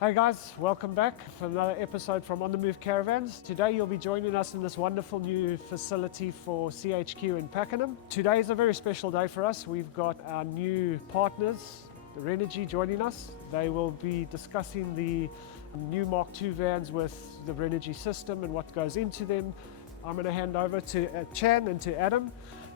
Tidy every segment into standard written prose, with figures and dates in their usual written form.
Hey guys, welcome back for another episode from On The Move Caravans. Today you'll be joining us in this wonderful new facility for CHQ in Pakenham. Today is a very special day for us. We've got our new partners, the Renogy, joining us. They will be discussing the new Mark II vans with the Renogy system and what goes into them. I'm going to hand over to Chan and to Adam.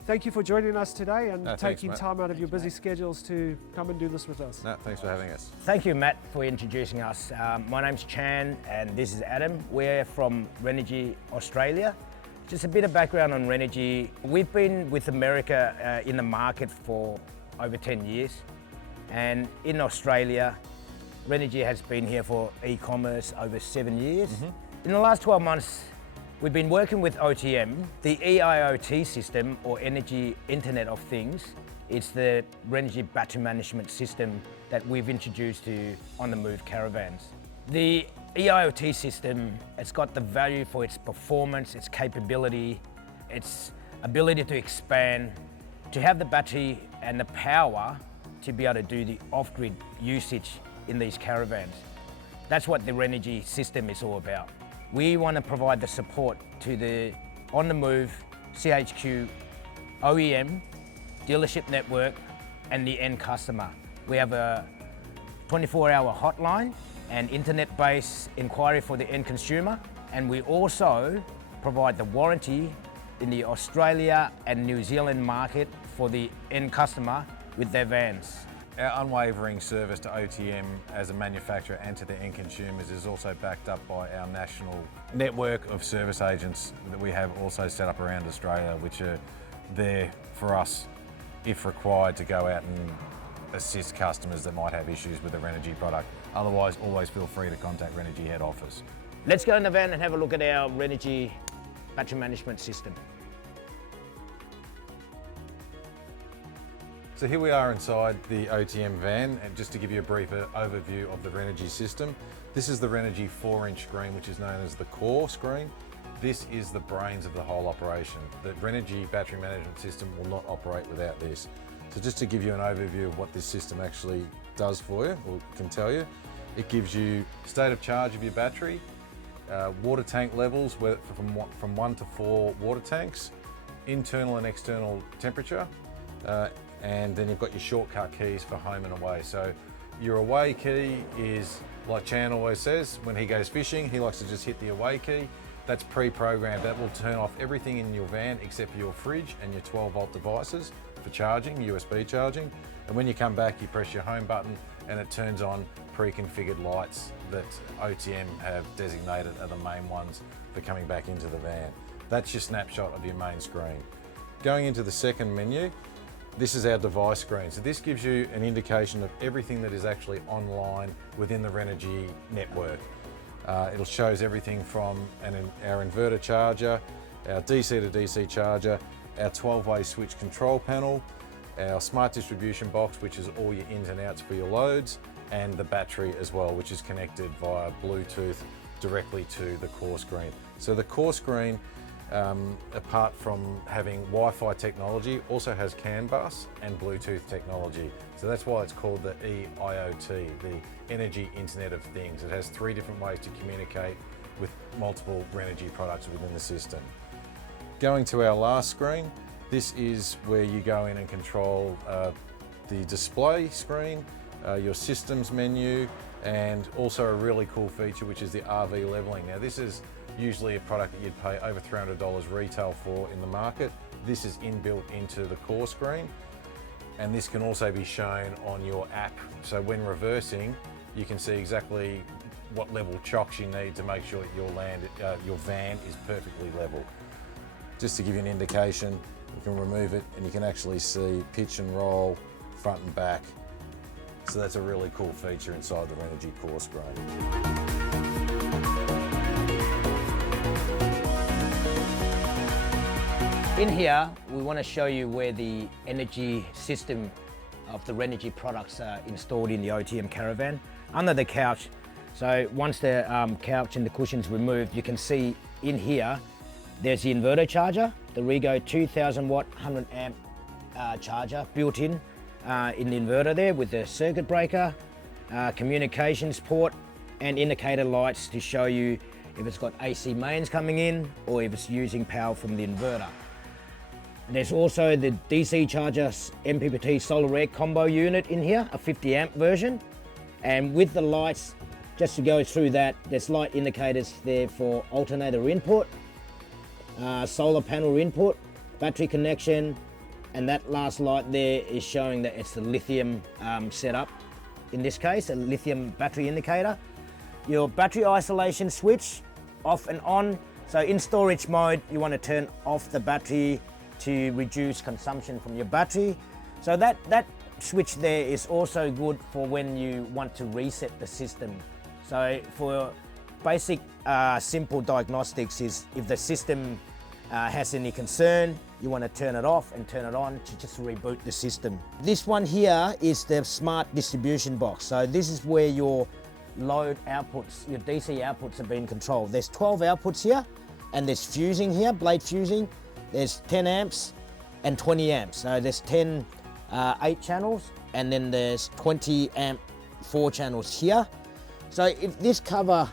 Thank you for joining us today and taking time out of your busy schedules to come and do this with us. No, thanks for having us. Thank you, Matt, for introducing us. My name's Chan and this is Adam. We're from Renogy, Australia. Just a bit of background on Renogy. We've been with America in the market for over 10 years. And in Australia, Renogy has been here for e-commerce over 7 years. In the last 12 months, we've been working with OTM, the EIoT system, or Energy Internet of Things. It's the Renogy Battery Management System that we've introduced to On The Move Caravans. The EIoT system, it's got the value for its performance, its capability, its ability to expand, to have the battery and the power to be able to do the off-grid usage in these caravans. That's what the Renogy system is all about. We want to provide the support to the On The Move, CHQ, OEM, dealership network, and the end customer. We have a 24-hour hotline and internet-based inquiry for the end consumer, and we also provide the warranty in the Australia and New Zealand market for the end customer with their vans. Our unwavering service to OTM as a manufacturer and to the end consumers is also backed up by our national network of service agents that we have also set up around Australia, which are there for us, if required, to go out and assist customers that might have issues with the Renogy product. Otherwise, always feel free to contact Renogy head office. Let's go in the van and have a look at our Renogy battery management system. So here we are inside the OTM van, and just to give you a brief overview of the Renogy system, this is the Renogy 4-inch screen, which is known as the core screen. This is the brains of the whole operation. The Renogy Battery Management System will not operate without this. So just to give you an overview of what this system actually does for you, or can tell you, it gives you state of charge of your battery, water tank levels from 1 to 4 water tanks, internal and external temperature, and then you've got your shortcut keys for home and away. So your away key is, like Chan always says, when he goes fishing, he likes to just hit the away key. That's pre-programmed. That will turn off everything in your van except for your fridge and your 12-volt devices for charging, USB charging. And when you come back, you press your home button and it turns on pre-configured lights that OTM have designated are the main ones for coming back into the van. That's your snapshot of your main screen. Going into the second menu, this is our device screen. So this gives you an indication of everything that is actually online within the Renogy network. It shows everything from our inverter charger, our DC to DC charger, our 12-way switch control panel, our smart distribution box, which is all your ins and outs for your loads, and the battery as well, which is connected via Bluetooth directly to the core screen. So the core screen, apart from having Wi-Fi technology, also has CAN bus and Bluetooth technology. So that's why it's called the EIoT, the Energy Internet of Things. It has 3 different ways to communicate with multiple Renogy products within the system. Going to our last screen, this is where you go in and control the display screen, your systems menu, and also a really cool feature, which is the RV leveling. Now this is usually a product that you'd pay over $300 retail for in the market. This is inbuilt into the core screen, and this can also be shown on your app. So when reversing, you can see exactly what level chocks you need to make sure that your van is perfectly level. Just to give you an indication, you can remove it and you can actually see pitch and roll, front and back. So that's a really cool feature inside the Renogy core screen. In here, we want to show you where the energy system of the Renogy products are installed in the OTM caravan, under the couch. So once the couch and the cushion's removed, you can see in here, there's the inverter charger, the Rego 2000 watt, 100 amp charger built in the inverter there with the circuit breaker, communications port, and indicator lights to show you if it's got AC mains coming in or if it's using power from the inverter. There's also the DC charger MPPT solar air combo unit in here, a 50 amp version. And with the lights, just to go through that, there's light indicators there for alternator input, solar panel input, battery connection, and that last light there is showing that it's the lithium setup. In this case, a lithium battery indicator. Your battery isolation switch, off and on. So in storage mode, you want to turn off the battery to reduce consumption from your battery. So that switch there is also good for when you want to reset the system. So for basic simple diagnostics is if the system has any concern, you want to turn it off and turn it on to just reboot the system. This one here is the smart distribution box. So this is where your load outputs, your DC outputs are being controlled. There's 12 outputs here, and there's fusing here, blade fusing. There's 10 amps and 20 amps. So there's 10 8 channels, and then there's 20 amp 4 channels here. So if this cover,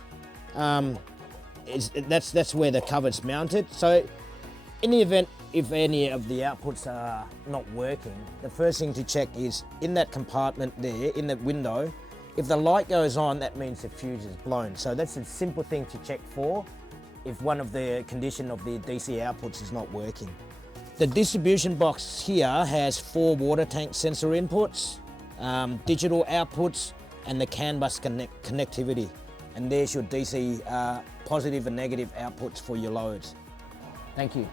that's where the cover's mounted. So in the event, if any of the outputs are not working, the first thing to check is in that compartment there, in the window, if the light goes on, that means the fuse is blown. So that's a simple thing to check for if one of the condition of the DC outputs is not working. The distribution box here has 4 water tank sensor inputs, digital outputs, and the CAN bus connectivity. And there's your DC positive and negative outputs for your loads. Thank you.